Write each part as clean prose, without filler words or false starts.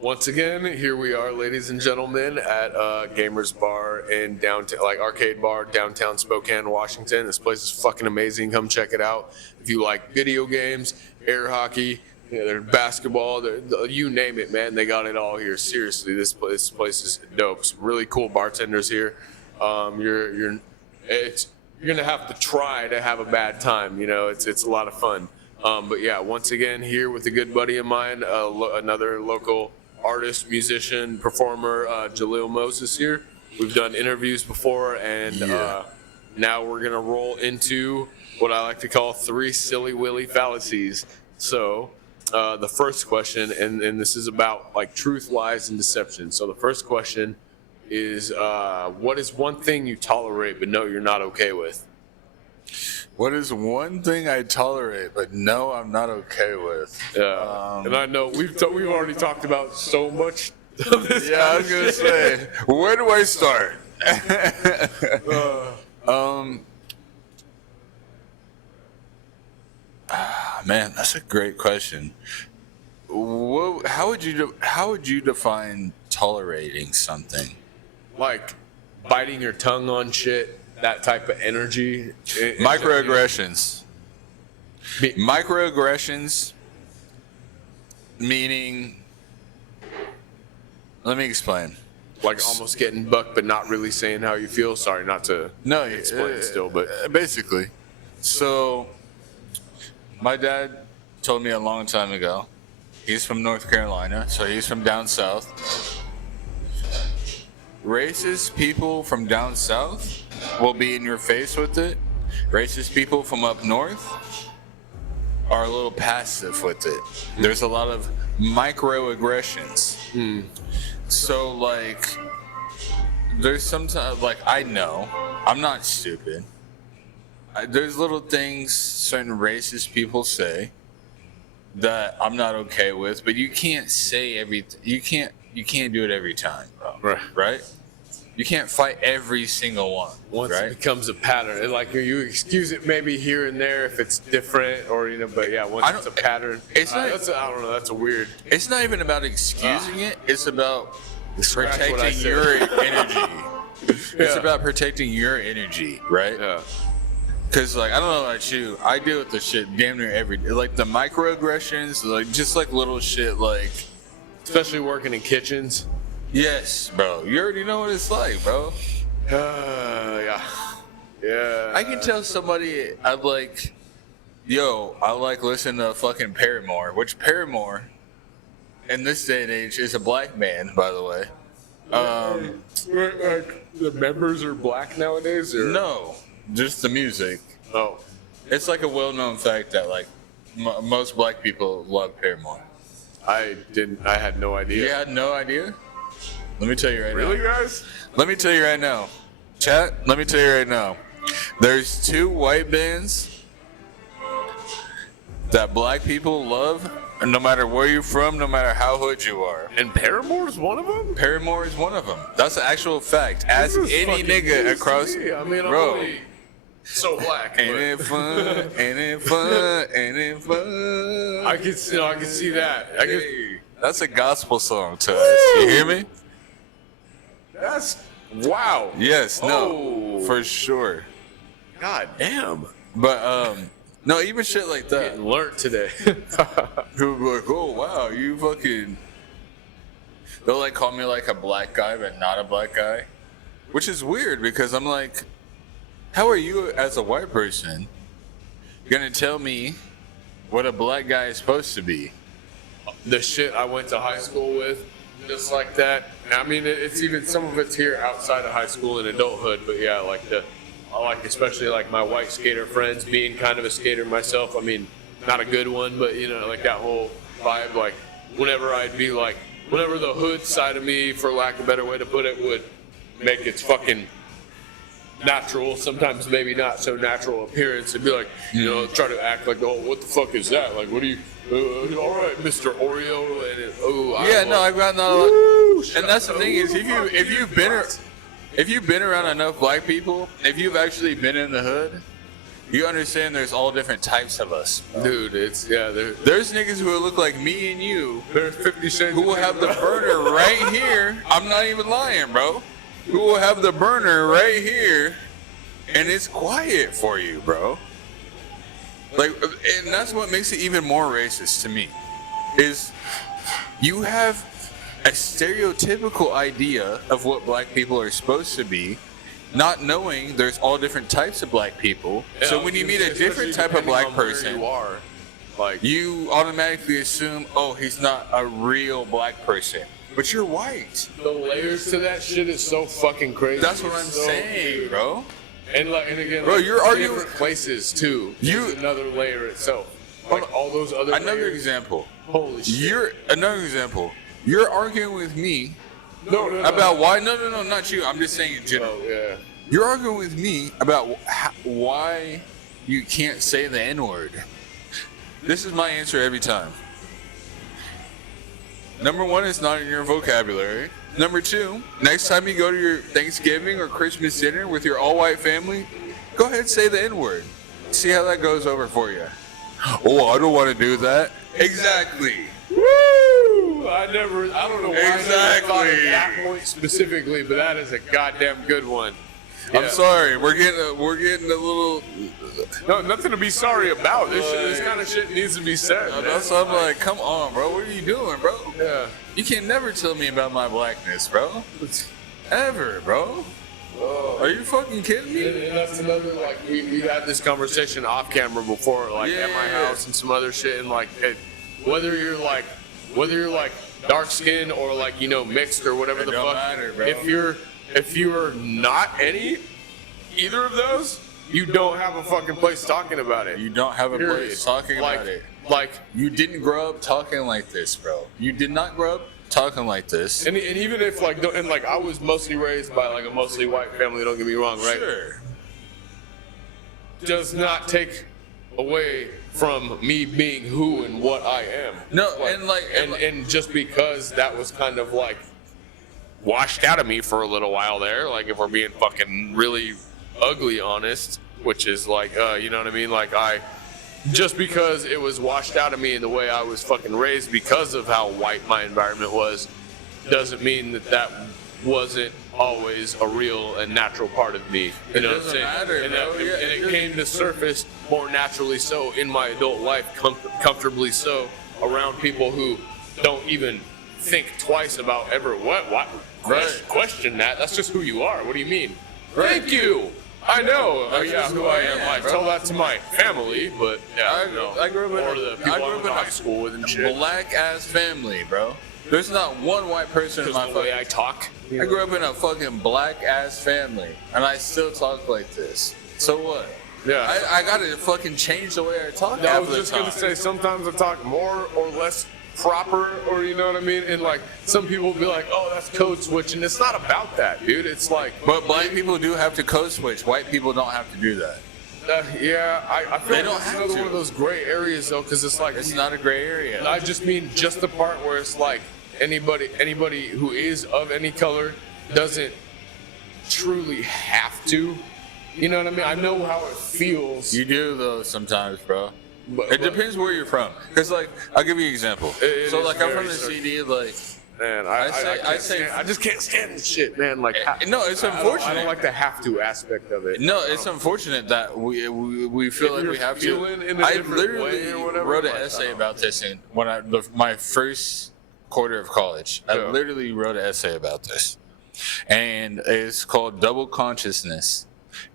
Once again, here we are, ladies and gentlemen, at Gamers Bar in downtown, like arcade bar, downtown Spokane, Washington. This place is fucking amazing. Come check it out. If you like video games, air hockey, there's basketball, you name it, man. They got it all here. Seriously, this place is dope. Some really cool bartenders here. You're gonna have to try to have a bad time. You know, it's a lot of fun. But yeah, once again, here with a good buddy of mine, another local artist, musician, performer, Jalil Moses here. We've done interviews before, and now we're gonna roll into what I like to call 3 Silly-Willy fallacies. So the first question, and this is about like truth, lies, and deception. So the first question is, what is one thing you tolerate but know you're not okay with? What is one thing I tolerate, but no, I'm not okay with? Yeah, and I know we've already talked about so much of this. Yeah, I was gonna say, where do I start? Man, that's a great question. How would you define tolerating something? Like biting your tongue on shit. That type of energy. Microaggressions. Microaggressions, meaning, let me explain. Like almost getting bucked, but not really saying how you feel. Sorry, not to explain still, but basically. So, my dad told me a long time ago. He's from North Carolina, so he's from down south. Racist people from down south will be in your face with it. Racist people from up north are a little passive with it. There's a lot of microaggressions. So like, there's sometimes, like, I know, I'm not stupid. There's little things certain racist people say that I'm not okay with, but you can't say you can't do it every time, bro. Right? You can't fight every single one. Once right? it becomes a pattern, like you excuse it maybe here and there if it's different, or but yeah, once it's a pattern, it's not. I don't know. That's a weird. It's not even about excusing it. It's about protecting your energy. It's about protecting your energy, right? Yeah. Cause like, I don't know about you, I deal with this shit damn near every day. Like the microaggressions, like just like little shit, like especially working in kitchens. Yes, bro. You already know what it's like, bro. Yeah. I can tell somebody I like listening to fucking Paramore, which Paramore, in this day and age, is a black band, by the way. Like the members are black nowadays, or no, just the music. Oh, it's like a well-known fact that like most black people love Paramore. I had no idea. You had no idea? Let me tell you right now. Really, guys? Let me tell you right now. Chat, let me tell you right now. There's 2 white bands that black people love, and no matter where you're from, no matter how hood you are. And Paramore's one of them? Paramore is one of them. That's an actual fact. Ask any nigga across... I mean, bro. I'm so black. Ain't it fun? Ain't it fun? Ain't it fun? I can see that. That's a gospel song to us. You hear me? That's wow. Yes, no, for sure. God damn. But no, even shit like that. Getting learned today. People be like, oh wow, you fucking. They'll like call me like a black guy, but not a black guy, which is weird because I'm like, how are you as a white person gonna tell me what a black guy is supposed to be? The shit I went to high school with. Just like that. I mean, it's even some of it's here outside of high school and adulthood. But yeah, I like especially like my white skater friends, being kind of a skater myself. I mean, not a good one, but you know, like that whole vibe. Like whenever the hood side of me, for lack of a better way to put it, would make its fucking natural, sometimes maybe not so natural appearance, and be like, you know, try to act like, oh, what the fuck is that? Like, what are you? All right, Mr. Oreo, and I've gotten a lot. And that's the thing is, if you've been around enough black people, if you've actually been in the hood, You understand? There's all different types of us, Dude, it's There's niggas who will look like me and you, there's 50 Shades who will have the burner right here. I'm not even lying, bro. Who will have the burner right here, and it's quiet for you, bro. Like, and that's what makes it even more racist to me, is you have a stereotypical idea of what black people are supposed to be, not knowing there's all different types of black people. So when you meet a different type of black person, you automatically assume, oh, he's not a real black person. But you're white. The layers to that shit is so fucking crazy. That's what I'm saying, bro. And again, bro, you're arguing different places too. There's another layer itself. Like all those other. Another layers. example. Holy shit. Another example. You're arguing with me about why. No, not you. I'm just saying in general. Oh yeah. You're arguing with me about why you can't say the N-word. This is my answer every time. Number one, it's not in your vocabulary. Number two, next time you go to your Thanksgiving or Christmas dinner with your all-white family, go ahead and say the N-word. See how that goes over for you. Oh, I don't want to do that. Exactly. Woo! I don't know why Exactly. I never thought of that point specifically, but that is a goddamn good one. I'm sorry, we're getting a little. No, nothing to be sorry about. This kind of shit needs to be said. That's what I'm like, come on, bro. What are you doing, bro? Yeah. You can never tell me about my blackness, bro. Ever, bro. Are you fucking kidding me? And that's another, like, we had this conversation off camera before, like at my house and some other shit, and like whether you're like dark skinned or like, you know, mixed or whatever the fuck. Matter, bro. If you're not either of those, you don't have a fucking place talking about it. You don't have a place talking about it. Like, you didn't grow up talking like this, bro. You did not grow up talking like this. and even if like, and like I was mostly raised by like a mostly white family. Don't get me wrong, right? Sure. Does not take away from me being who and what I am. No, and just because that was kind of like washed out of me for a little while there, like if we're being fucking really ugly honest, which is like, you know what I mean? Like just because it was washed out of me in the way I was fucking raised because of how white my environment was, doesn't mean that wasn't always a real and natural part of me. You know what I'm saying? Matter, and it came to surface more naturally so in my adult life, comfortably so, around people who don't even think twice about ever question that. That's just who you are. What do you mean? Right. Thank you. I know. That's Who I am. I tell that to my family, but yeah, I grew up in the people I went to high school with and shit. black ass family, bro. There's not one white person in my the way I talk. I grew up in a fucking black ass family, and I still talk like this. So what? Yeah. I gotta fucking change the way I talk. I was just gonna say, sometimes I talk more or less proper, or you know what I mean? And like, some people will be like, oh, that's code switching. It's not about that, dude. It's like, but black people do have to code switch. White people don't have to do that. yeah, I feel They like don't it's have another to. one of those gray areas though, because it's like, It's not a gray area. I just mean just the part where it's like anybody who is of any color doesn't truly have to. You know what I mean? I know how it feels. You do though sometimes, bro. But, It depends where you're from. Cause like, I'll give you an example. It So is like, I'm from very the certain. CD, like. Man, I I just can't stand this shit, man. Like, No, it's I unfortunate. don't like the have to aspect of it. No, it's unfortunate that we feel If like you're we have to. feeling in a I different literally way or whatever, wrote an like, essay about this in my first quarter of college. I Yeah. literally wrote an essay about this, and it's called Double Consciousness.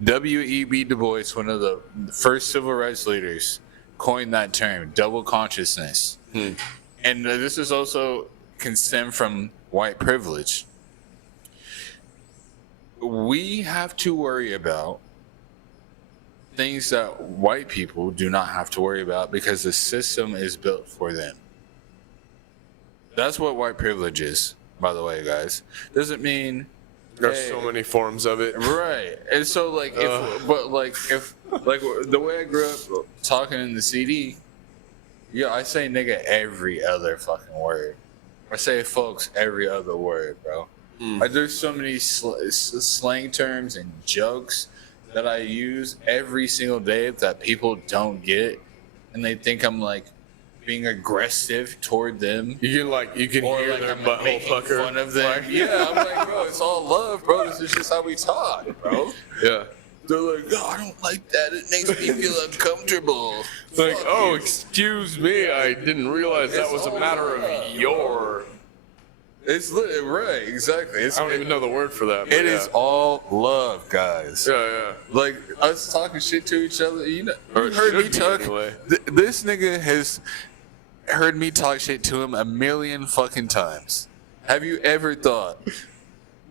W.E.B. Du Bois, one of the first civil rights leaders, coined that term, double consciousness. And this is also can stem from white privilege. We have to worry about things that white people do not have to worry about because the system is built for them. That's what white privilege is, by the way, guys. Doesn't mean There's so many forms of it. right. And so like if the way I grew up talking in the CD, yeah, I say nigga every other fucking word. I say folks every other word, bro. Like, there's so many slang terms and jokes that I use every single day that people don't get, and they think I'm like being aggressive toward them. You can Or hear like their I'm butthole making pucker. fun of them. Yeah, I'm like, bro, it's all love, bro. This is just how we talk, bro. Yeah. They're like, no, I don't like that. It makes me feel uncomfortable. Like, Fuck oh, you. excuse me, I didn't realize that It's was a all matter love. of your. It's right, exactly. I don't even know the word for that. But It yeah. is all love, guys. Yeah, Like us talking shit to each other. You know, Or you it heard me should be talk. anyway. This nigga has heard me talk shit to him a million fucking times. Have you ever thought?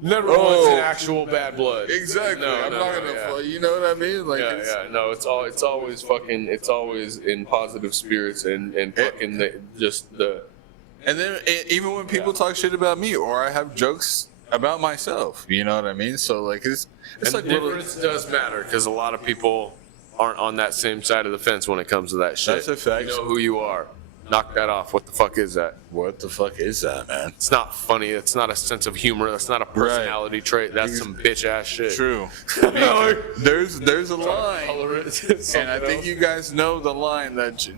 Never Oh. was in actual bad blood. Exactly. No, I'm no, not no, gonna. yeah. You know what I mean? Like, Yeah, yeah, no, it's always in positive spirits and fucking just the. And then even when people talk shit about me, or I have jokes about myself, you know what I mean? So like it's And like the difference does matter because a lot of people aren't on that same side of the fence when it comes to that shit. That's a fact. You know who you are. Knock that off. What the fuck is that? What the fuck is that, man? It's not funny. It's not a sense of humor. That's not a personality trait. That's some bitch ass shit. True. There's a line, and I think you guys know the line that.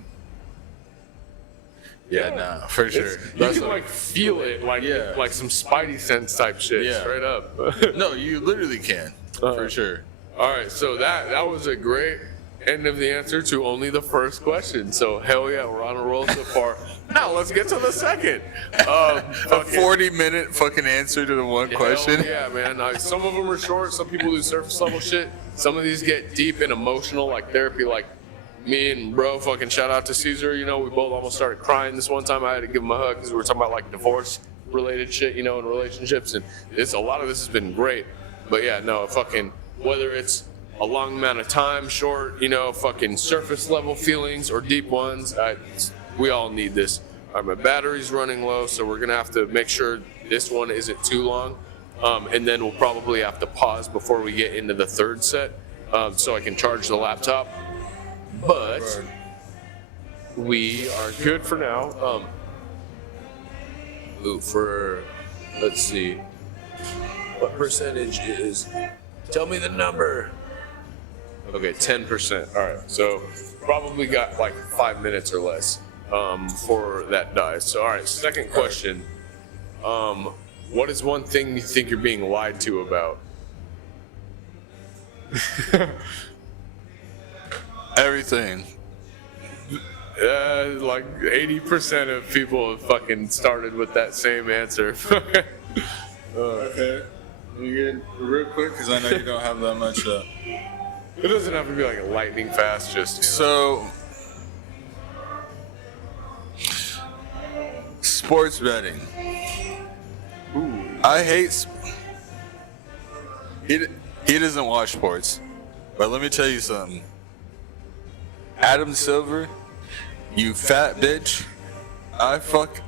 Yeah, no, for sure. You can like feel it, like some Spidey sense type shit, Yeah. straight up. No, you literally can, for sure. All right, so that was a great end of the answer to only the first question. So hell yeah, we're on a roll so far. Now let's get to the second. A 40-minute fucking answer to the one question. Hell yeah, man. Some of them are short. Some people do surface level shit. Some of these get deep and emotional, like therapy. Like me and bro, fucking shout out to Caesar. You know, we both almost started crying this one time. I had to give him a hug because we were talking about like divorce related shit, you know, and relationships. And a lot of this has been great. But yeah, no, fucking whether it's a long amount of time, short, you know, fucking surface level feelings or deep ones, we all need this. All right, my battery's running low, so we're gonna have to make sure this one isn't too long. And then we'll probably have to pause before we get into the third set, so I can charge the laptop. But we are good for now. Let's see, what percentage is? Tell me the number. Okay, 10%. All right, so probably got like 5 minutes or less for that die. So all right, second question. What is one thing you think you're being lied to about? Everything. Like 80% of people have fucking started with that same answer. Okay. You get real quick because I know you don't have that much. It doesn't have to be like a lightning fast, just So, sports betting. Ooh. I hate. He doesn't watch sports, but let me tell you something. Adam Silver, you fat bitch. I fuck.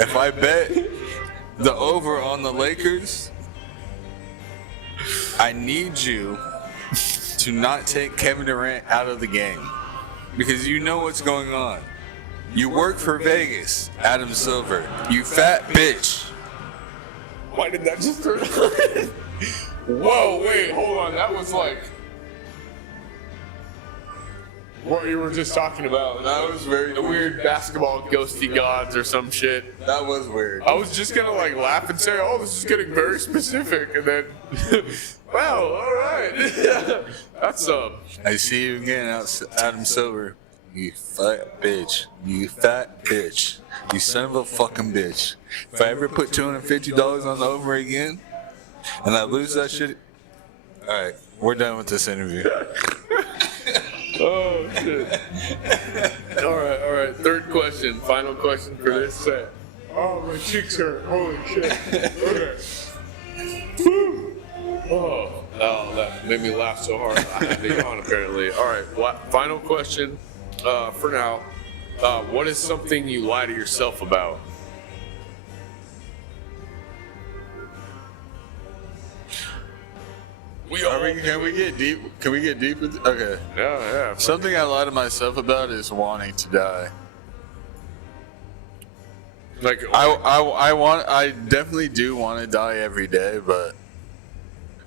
If I bet the over on the Lakers, I need you to not take Kevin Durant out of the game because you know what's going on. You work for Vegas, Adam Silver. You fat bitch. Why did that just turn on? Whoa, wait, hold on. That was like what you were just talking about. That was very The weird basketball ghosty gods or some shit. That was weird. I was just gonna like laugh and say, "Oh, this is getting very specific," and then, wow, all right, that's I see you again, Adam Silver. You fat bitch. You fat bitch. You son of a fucking bitch. If I ever put $250 on the over again, and I lose that shit, all right, we're done with this interview. Oh shit. All right. Third question, final question for this set. Oh, my cheeks hurt. Holy shit. Okay. Woo. Oh, that made me laugh so hard. I had to yawn apparently. All right, final question for now. What is something you lie to yourself about? Can we get deep? Can we get deep with? Okay. Yeah. Something I lie to myself about is wanting to die. Like I definitely do want to die every day, but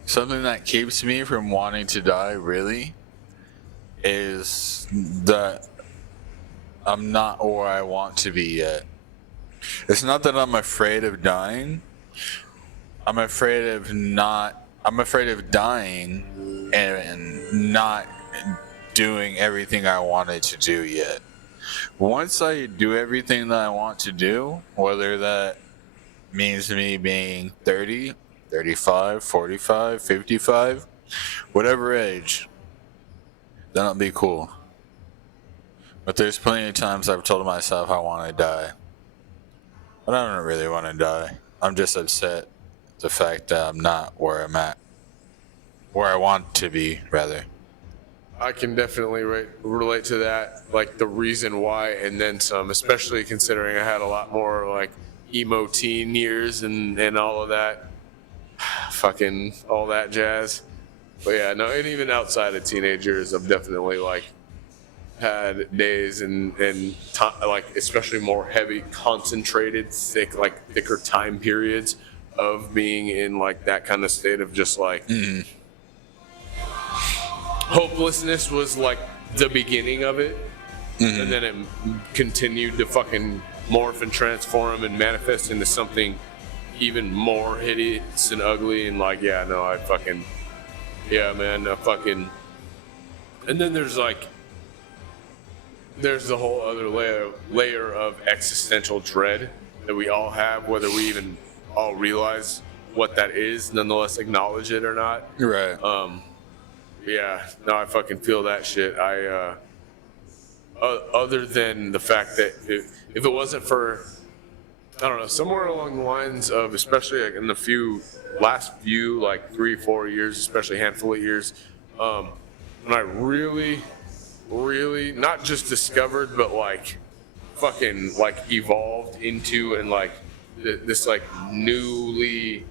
something that keeps me from wanting to die really is that I'm not where I want to be yet. It's not that I'm afraid of dying. I'm afraid of dying and not doing everything I wanted to do yet. Once I do everything that I want to do, whether that means me being 30, 35, 45, 55, whatever age, then it'll be cool. But there's plenty of times I've told myself I want to die. But I don't really want to die. I'm just upset at the fact that I'm not where I'm at. Where I want to be, rather. I can definitely relate to that, like the reason why, and then some, especially considering I had a lot more like emo teen years and all of that, fucking all that jazz. But yeah, no, and even outside of teenage years, I've definitely like had days and like especially more heavy, concentrated, thicker time periods of being in like that kind of state of just like. Hopelessness was like the beginning of it, and then it continued to fucking morph and transform and manifest into something even more hideous and ugly. And like, yeah, no, I fucking, yeah, man, I fucking. And then there's the whole other layer of existential dread that we all have, whether we even all realize what that is, nonetheless acknowledge it or not. Right. Yeah, no, I fucking feel that shit. Other than the fact that if it wasn't for, I don't know, somewhere along the lines of, especially like in the last few, like 3-4 years, especially handful of years, when I really, not just discovered, but like fucking like evolved into and like this like newly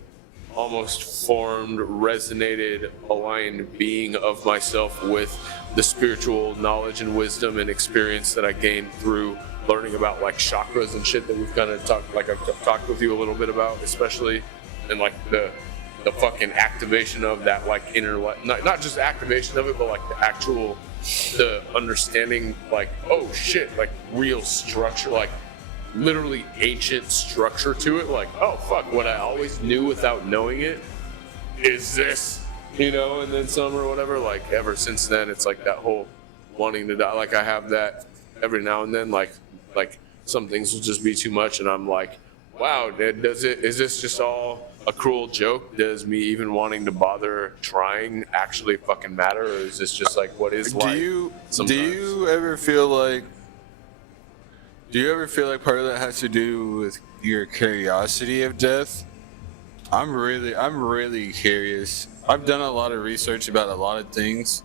almost formed, resonated, aligned being of myself with the spiritual knowledge and wisdom and experience that I gained through learning about like chakras and shit that we've kind of talked, like I've talked with you a little bit about, especially, and like the fucking activation of that like inner, not just activation of it, but like the understanding, like, oh shit, like real structure, like literally ancient structure to it, like, oh fuck, what I always knew without knowing it is this, you know, and then some or whatever. Like ever since then, it's like that whole wanting to die, like I have that every now and then, like some things will just be too much and I'm like, wow, is this just all a cruel joke? Does me even wanting to bother trying actually fucking matter, or is this just like what is life? Do you ever feel like part of that has to do with your curiosity of death? I'm really curious. I've done a lot of research about a lot of things.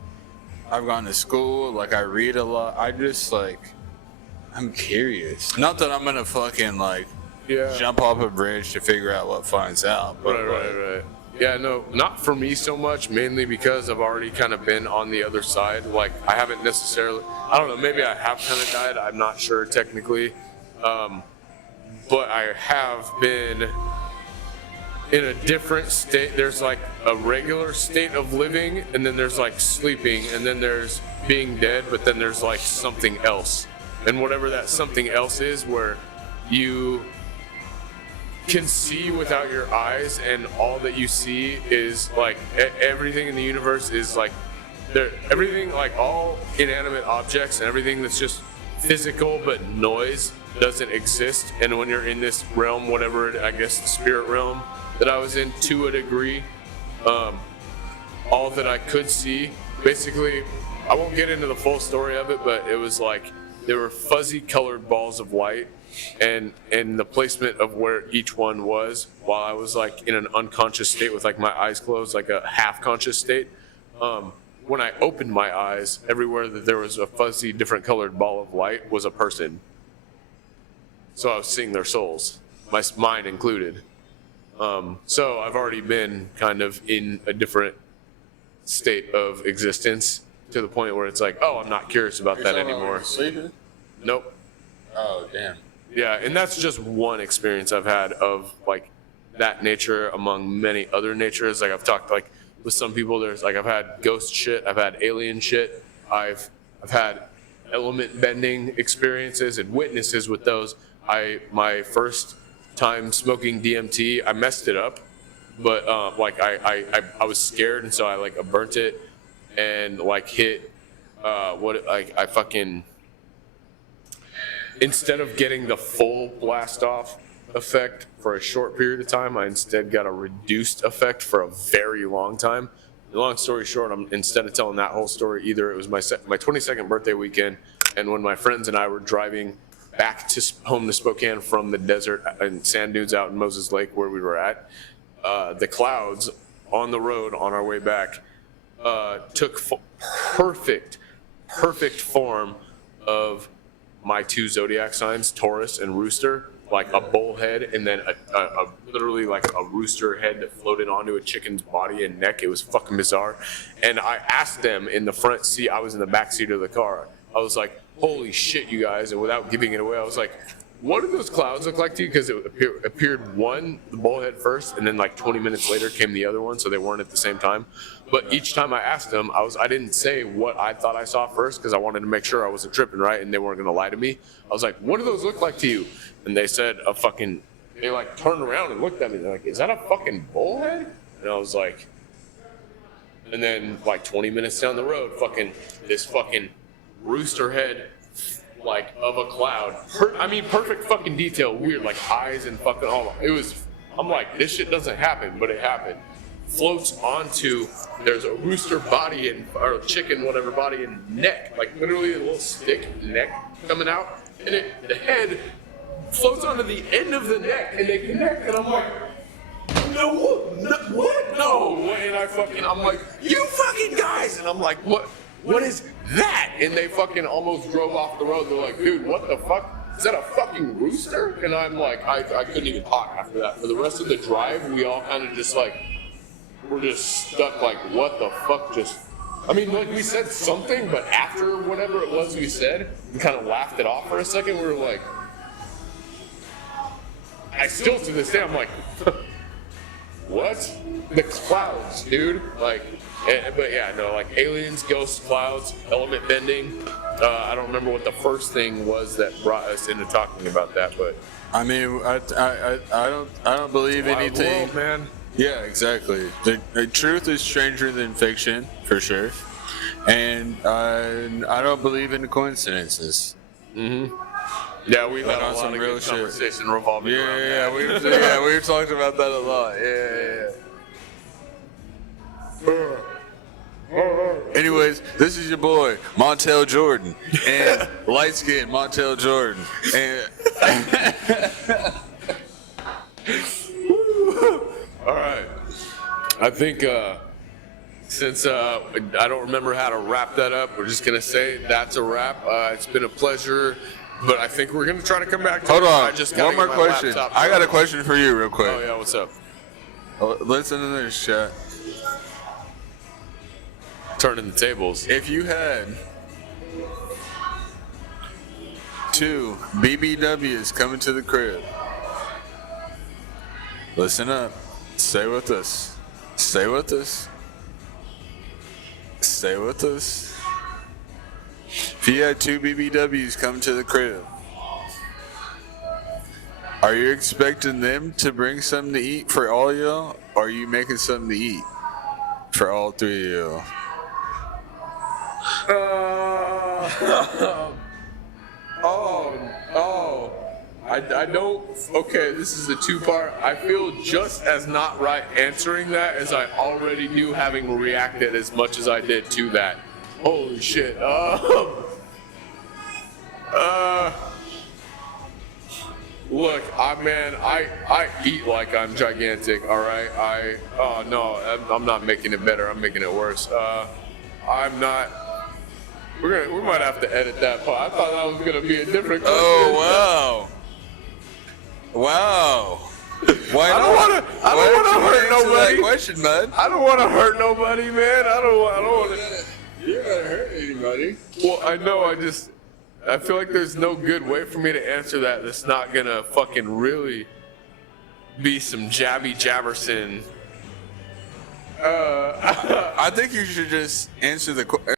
I've gone to school, like I read a lot. I'm curious. Not that I'm gonna fucking like jump off a bridge to figure out what finds out. But right. Yeah, no, not for me so much, mainly because I've already kind of been on the other side. Like, I haven't necessarily, I don't know, maybe I have kind of died, I'm not sure technically. But I have been in a different state. There's like a regular state of living, and then there's like sleeping, and then there's being dead, but then there's like something else. And whatever that something else is, where you can see without your eyes, and all that you see is like everything in the universe is like everything, like all inanimate objects and everything that's just physical but noise doesn't exist. And when you're in this realm, whatever I guess the spirit realm that I was in to a degree, all that I could see, basically, I won't get into the full story of it, but it was like there were fuzzy colored balls of light, and the placement of where each one was while I was like in an unconscious state with like my eyes closed, like a half conscious state. When I opened my eyes, everywhere that there was a fuzzy different colored ball of light was a person. So I was seeing their souls, mine included. So I've already been kind of in a different state of existence to the point where it's like, oh, I'm not curious about that anymore. Sleeping? Nope. Oh, damn. Yeah, and that's just one experience I've had of like that nature among many other natures. Like I've talked like with some people, there's like I've had ghost shit, I've had alien shit, I've had element bending experiences and witnesses with those. My first time smoking DMT, I messed it up, but like I was scared, and so I like burnt it and like hit what like I fucking. Instead of getting the full blast off effect for a short period of time, I instead got a reduced effect for a very long time. Long story short, instead of telling that whole story either, it was my 22nd birthday weekend, and when my friends and I were driving back to home to Spokane from the desert and sand dunes out in Moses Lake where we were at, the clouds on the road on our way back took perfect form of my two zodiac signs, Taurus and Rooster, like a bullhead, and then a literally like a rooster head that floated onto a chicken's body and neck. It was fucking bizarre. And I asked them in the front seat, I was in the back seat of the car, I was like, holy shit, you guys. And without giving it away, I was like, what do those clouds look like to you? Because it appeared one, the bullhead first, and then like 20 minutes later came the other one, so they weren't at the same time. But each time I asked them, I didn't say what I thought I saw first because I wanted to make sure I wasn't tripping, right? And they weren't going to lie to me. I was like, what do those look like to you? And they said they like turned around and looked at me. They're like, is that a fucking bullhead? And I was like, and then like 20 minutes down the road, this fucking rooster head, like of a cloud. Perfect fucking detail, weird, like eyes and fucking all. I'm like, this shit doesn't happen, but it happened. Floats onto, there's a rooster body or a chicken, whatever body and neck, like literally a little stick neck coming out, and the head floats onto the end of the neck, and they connect, and I'm like, no, what? No, and I'm like, you fucking guys, and I'm like, what is that? And they fucking almost drove off the road. They're like, dude, what the fuck? Is that a fucking rooster? And I'm like, I couldn't even talk after that. For the rest of the drive, we all kind of just like, we're just stuck like, what the fuck like we said something, but after whatever it was we said, we kind of laughed it off for a second. We were like, I still to this day, I'm like, what? The clouds, dude. Like, but yeah, no, like aliens, ghosts, clouds, element bending. I don't remember what the first thing was that brought us into talking about that, but I mean, I don't believe anything. World, man. Yeah, exactly. The truth is stranger than fiction, for sure. And I don't believe in coincidences. Mm-hmm. Yeah, we've had a lot of good conversation revolving around that. We've talked about that a lot. Yeah. Anyways, this is your boy, Montel Jordan, and light-skinned Montel Jordan. And all right. I think since I don't remember how to wrap that up, we're just going to say that's a wrap. It's been a pleasure, but I think we're going to try to come back to Hold it. on. One more question. I got a question for you real quick. Oh, yeah. What's up? Listen to this, chat. Turning the tables. If you had 2 BBWs coming to the crib, listen up. Stay with us. Stay with us. Stay with us. If you had 2 BBWs coming to the crib, are you expecting them to bring something to eat for all y'all? Or are you making something to eat for all 3 of y'all? I don't. Okay, this is a 2-part. I feel just as not right answering that as I already knew, having reacted as much as I did to that. Holy shit. Look, I eat like I'm gigantic. All right. I'm not making it better. I'm making it worse. I'm not. We might have to edit that part. I thought that was gonna be a different question. Oh wow. Wow. Why I don't want to hurt nobody. That question, man. I don't want to hurt nobody, man. I don't want to. You gotta hurt anybody. Well, I know. I feel like there's no good way for me to answer that that's not gonna fucking really be some jabby jabberson. I think you should just answer the question.